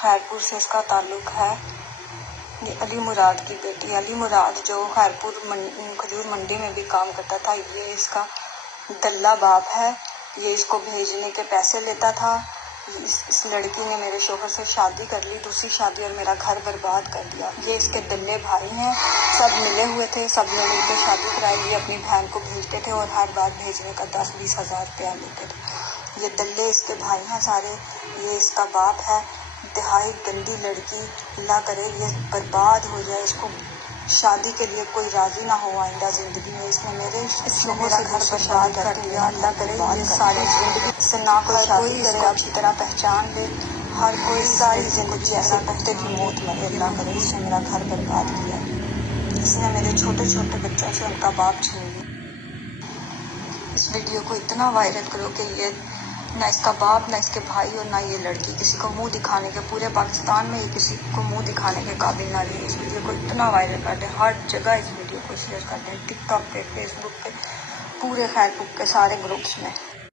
खैरपुर से इसका ताल्लुक़ है। ये अली मुराद की बेटी अली मुराद जो खैरपुर खजूर मंडी में भी काम करता था, ये इसका दल्ला बाप है। ये इसको भेजने के पैसे लेता था। इस लड़की ने मेरे शोहर से शादी कर ली, दूसरी शादी, और मेरा घर बर्बाद कर दिया। ये इसके दल्ले भाई हैं, सब मिले हुए थे, सब ने मिलकर शादी कराई। ये अपनी बहन को भेजते थे और हर बार भेजने का 10-20 हज़ार रुपया लेते थे। ये दल्ले इसके भाई हैं सारे। ये इसका बाप है। इंतहाई गंदी लड़की, अल्लाह करे ये बर्बाद हो जाए, इसको शादी के लिए कोई राजी ना हो आइंदा ज़िंदगी में। इसने मेरे मेरा घर बर्बाद कर दिया। अल्लाह करे ये सारी ज़िंदगी से ना कोई शादी करे, अच्छी तरह पहचान ले, हर कोई सारी ज़िंदगी ऐसे कुत्ते की मौत मरे। अल्लाह करे इसने मेरा घर बर्बाद किया। इसने मेरे छोटे छोटे बच्चों से उनका बाप छीन लिया। इस वीडियो को इतना वायरल करो कि ये ना इसका बाप, ना इसके भाई और ना ये लड़की किसी को मुंह दिखाने के, पूरे पाकिस्तान में ये किसी को मुंह दिखाने के काबिल ना रही। इस वीडियो को इतना वायरल कर दें, हर जगह इस वीडियो को शेयर कर दें, टिकटॉक पे, फेसबुक पे, पूरे खैरपुर के सारे ग्रुप्स में।